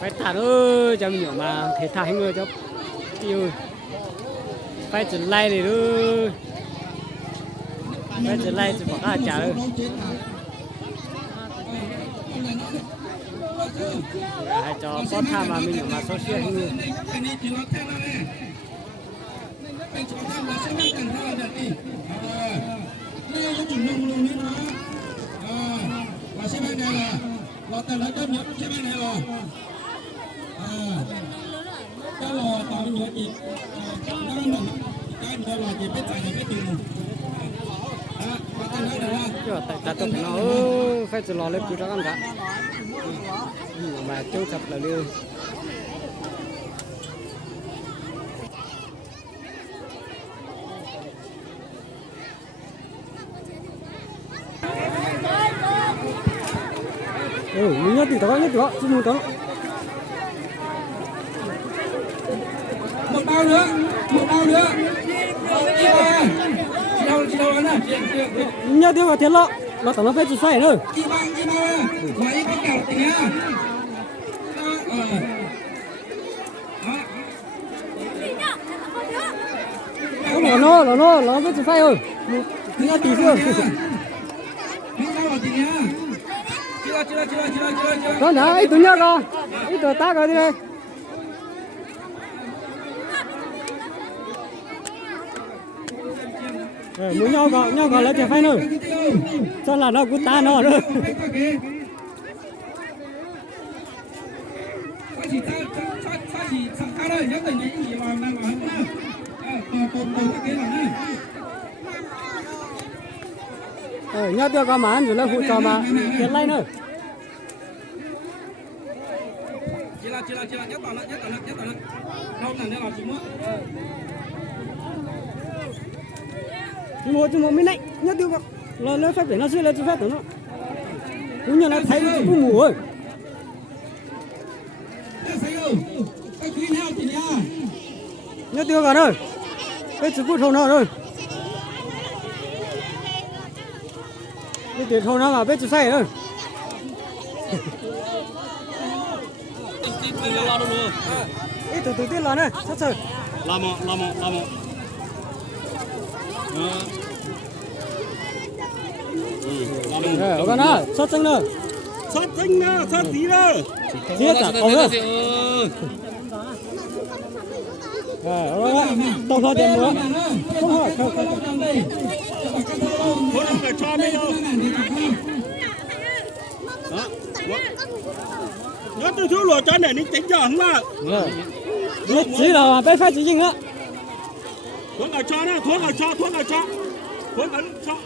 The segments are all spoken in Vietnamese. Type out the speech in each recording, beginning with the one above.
phải thả nữa cho mình mà thể thả người cho tiêu phải chỉ lại để nữa phải chỉ lại chỉ bỏ cả trả nữa hay cho có tham mà mình mà số xe người cái lò tàu nhựa chị đang nằm cái lò chị biết chạy được biết tìm tại tôi phải nó phải chỉ lo lên cứ cho con cả mà châu chập là đưa mình nhớ từ đó chứ mình đó một bao nữa chị đâu anh nhớ tiêu vào tiền lọ nó tao nó phải chỉ phải nữa chị bao mấy có kẹo thì nhá nó phải chỉ phải rồi nhớ tí xưa có nhá ít tuổi nhớ con ít tuổi ta rồi đi đây muốn nhau còn lấy tiền phải nữa cho là nó cũng ta nó nữa nhớ tiêu có mà ăn rồi lấy phụ trò mà tiền lấy nữa chị là nhớ toàn lại đâu là chị mua mới này nhớ tiêu có lấy phép để nó xưa lấy phép của nó cũng như là thấy nó cũng ngủ rồi nhớ tiêu cả rồi cái chữ bút thâu nó rồi cái tiền thâu nó mà biết chữ say rồi ít từ tiên là này sát sờ làm một ok nó sát sinh nữa sát tí nữa giết cả không nữa tao thôi tiền nữa không hỏi không phải cho mấy đâu nhớ tôi thiếu lúa cho này ní tránh cho không mà chỉ là bé phải chỉ dừng á thuốc ở cho đó thuốc ở cho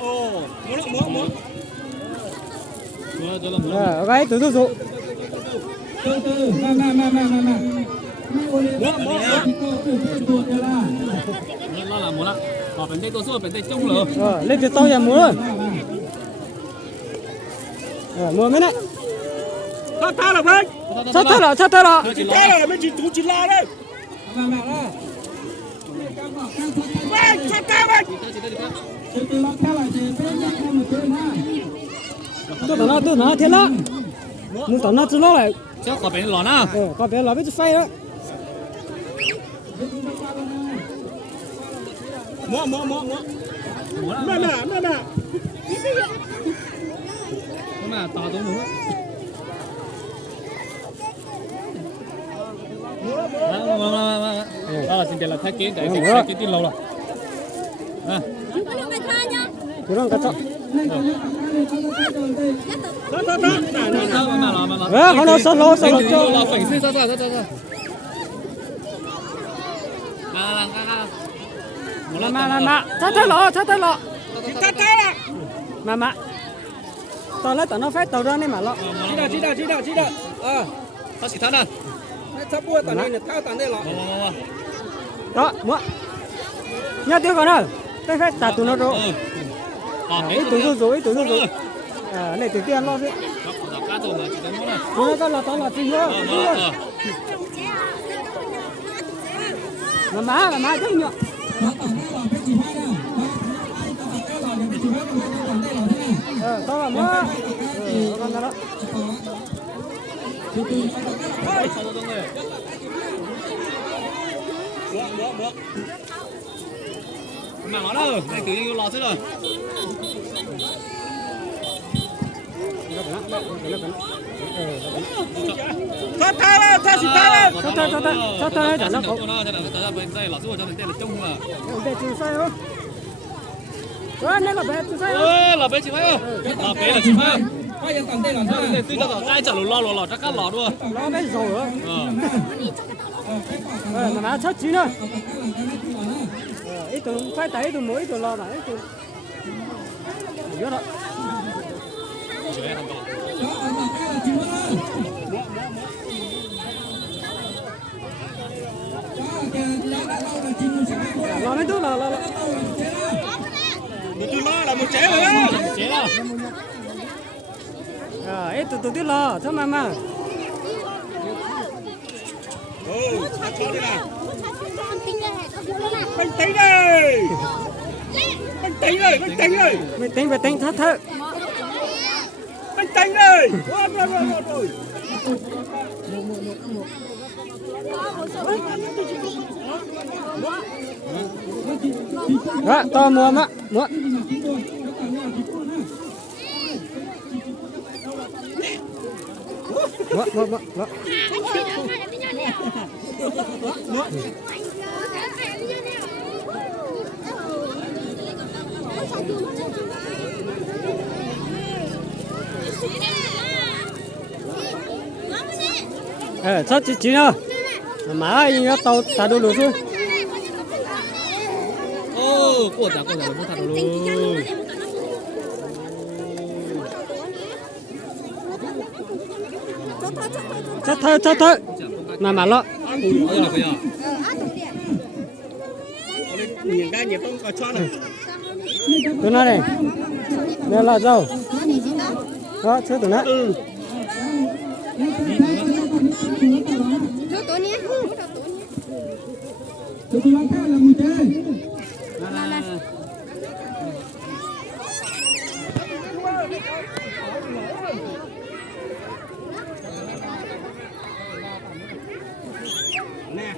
ồ muốn cái từ từ nó là muốn lắm ở bên đây tôi số bên đây chung rồi lên từ tao nhà muốn rồi mua mấy này ta là bên sao thế là ta là bên chị lo đấy bên sao ta bên tôi nói thế đó muốn tao nó chỉ lo lại chứ có bên lò nào có bé là biết chỉ phay đó mua mẹ tao tôi mua đó là xin chào là thái kiến cái tin lâu rồi cứ đang cắt chọn họ nó sao lo cho mà chắc thế lọ mà tao lấy tao nó phải tao ra này mà lọ chỉ đạo ta chỉ thằng nào sắp bua tao này thao tao này lọ đó mua nhớ tiêu còn đâu cái phải tạt tụi nó rồi ít tụi nó rồi này từ tiền lo chứ nó là tao là tiền nữa mà chứ nhở to là múa con đó mà nó đâu này tự nhiên lọt thế rồi thoát thai lên thoát xịt thai lên thoát thai chả nó cho nó bên đây là xuống cho nên là trông mà để chịu say không đó nên là bé chịu say là bé chị phải không là bé là chị phải không có dân tận đây là sao tôi cho tao ai chả lò chắc cắt lò luôn nó bé rồi mà nó chết chín rồi ít tụi phải tẩy tụi mỗi tụi lo này ít tụi nhớ đó lo mấy thứ lo tôi lo là một chế rồi đó chế đâu ít tụi tiếp lo thôi mà cho đi nào bình tĩnh đây bình tĩnh rồi mình tính thắt thắt bình tĩnh đây rồi đó to mua mua sắp chín rồi má anh nó tàu tàu đồ xuống của trả muốn thật luôn chết thôi mà lo nhìn ra nhiều không có cho này tụi nó này đây là dâu đó chết tụi nó tôi ăn cá là mùi tê nè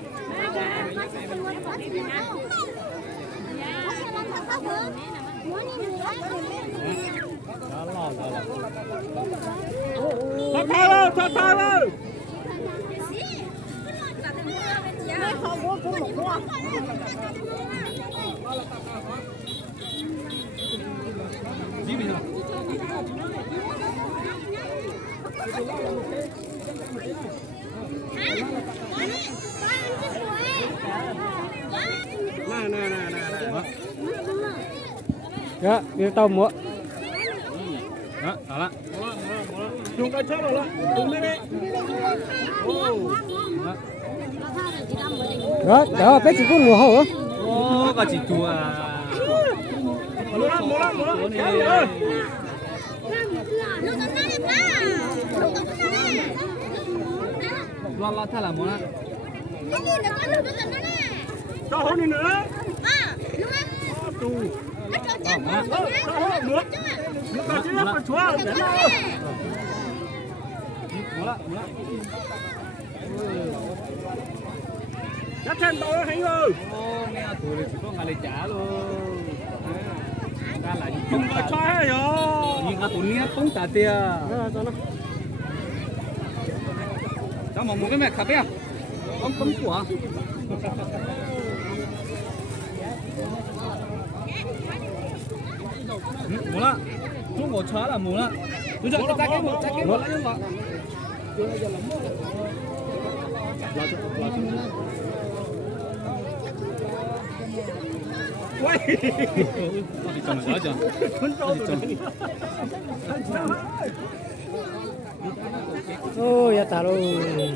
thoát thai lên gì bây giờ đó đi tàu múa đó đó chúng ta chết rồi đó chúng đi đó bé chỉ có mùa hổ có chỉ chùa lo thay là muốn á cho hôn đi nữa nước ta chỉ là chúa chắc chắn tôi hay rồi nghe tụi này chỉ có ngày trả luôn ra là không có cho hay rồi nhưng mà tụi này không trả tiền sao mà một cái mẹ cà phê ông tấm của muốn á Trung Quốc chó là muốn á tôi chọn cái một lấy những거 quay 어디 있잖아 맞아 ôi ya tao luôn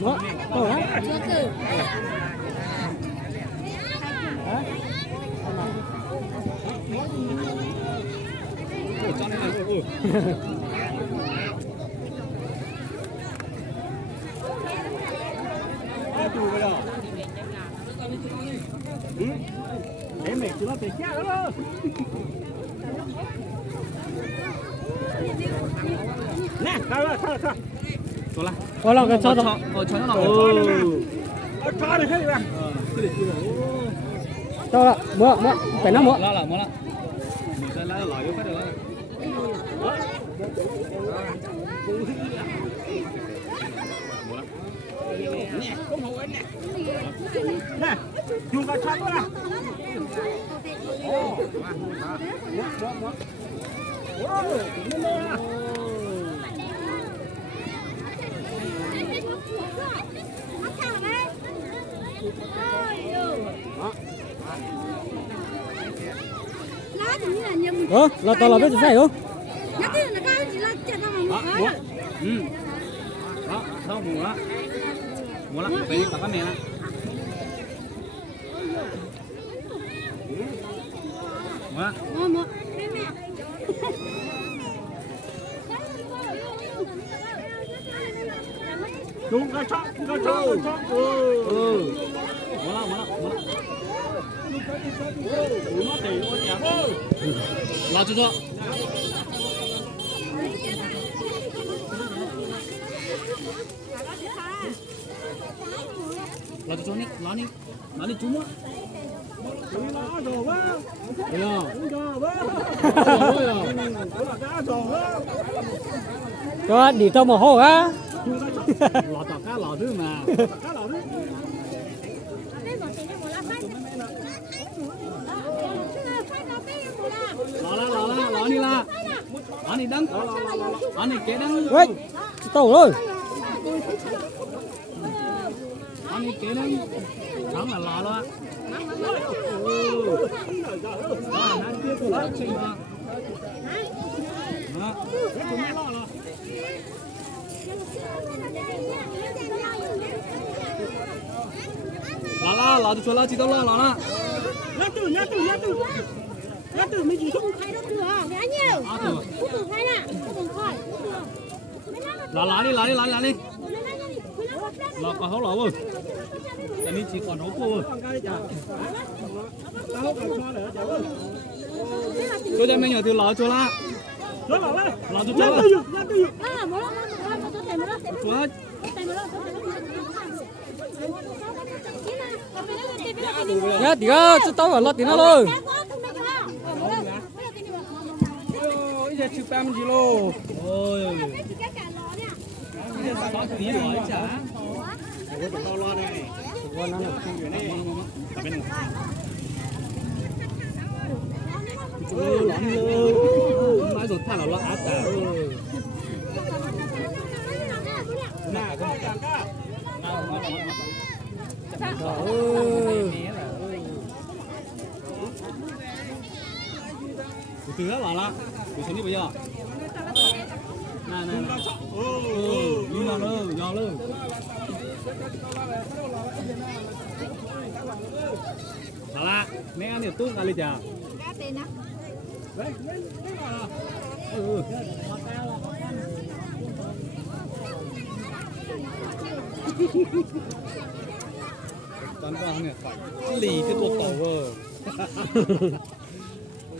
đó thôi hả 住不了。哎，没知道得下了。来，来了，看了看。走了。我那个抄的，哦，抄到了。哦。抓的可以吧？这里去了。哦。到了，摸，在那摸。拉了，摸了。你再拉老油快点拉。来，用个叉过来。哦，摸。哦，怎么样？là tao là biết gì không? Đó, xong mùa đó. Mùa lắm, phải đi tập cái mẹ đó. Mùa. Dùng cái chó. Ừ. Mùa lắm. Lo cho. Lo cho đi, nó đi chúng á. Nó rồi quá. Thấy không? Rồi quá. Cho đi trong một hồ á. Lò tọt cá lò thứ mà. Lò đi la. Lò đi đắng. Lò đi kế đắng. Ui, tao rồi. Lò đi kế đắng. Đắng là lò đó. Đó, nó tiếp tục nó chinh đó. Đó. Lò cho lò chỉ đâu lò đó. Nhá từ mấy gì không? Lò đi. Lò có hấu lò không? Cái này chỉ còn hấu cô. Tôi cho mình nhỏ từ lò cho la. Lò cho la. Chúa. Nhá, tí á, chứ tao phải lọt tí nó rồi. Ôi, giờ chụp em gì lô. Ôi. Có tí hỏi chả. Tao lo đây. Con nó là lắm luôn. Nói rồi thả là lo ác cả. Nè, có một chàng cá. Từ đó là la. Từ xuống đi bây giờ. Nè. Đi nào luôn, nhỏ luôn. Là mấy anh thì tốt kali chả. Tán quang này phải lì cái tổ tàu rồi.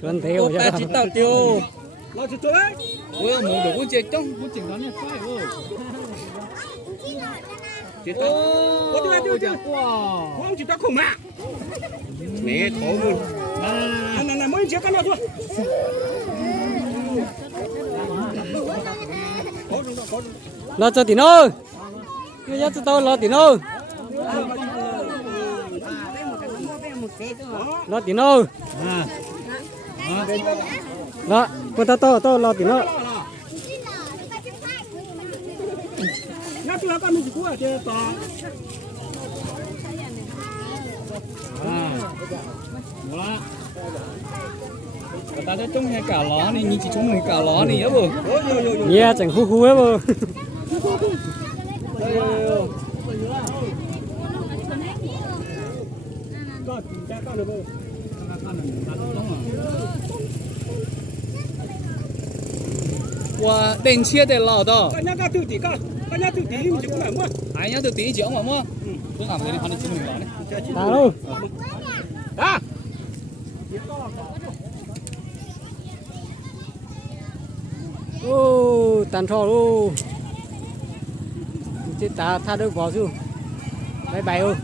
con theo chứ. Chỉ tàu tiêu. Lo cho tôi đấy. Ôi muốn được con chè trong con chỉnh đó này phải rồi. Chết tao. Ôi chà wow. Không chỉ tao không mà. Mẹ thổ luôn. Này mới chết cái nào thôi. Lo cho tí nó. Bây giờ tao lo tí nó. Lo tí nó. Đó, con tao lo tí nó. Nhá tôi con mình của chơi to. Voilà. Ta thấy trông hay cả ló này, nhìn chỉ trông hay cả ló này á bồ. Yeah, chẳng khu ấy bồ. Wow, đèn chia để lò đó. Nhá cái tiêu tí con. cái nhà tự tí mình chỉ có phải mua. Ai nhá từ tí chỉ ông mà mua. Tôi làm cái này hắn đi chim mình đó đấy. ta luôn Đó. ô tàn trò luôn chết ta tha được vào chứ bye bye ơi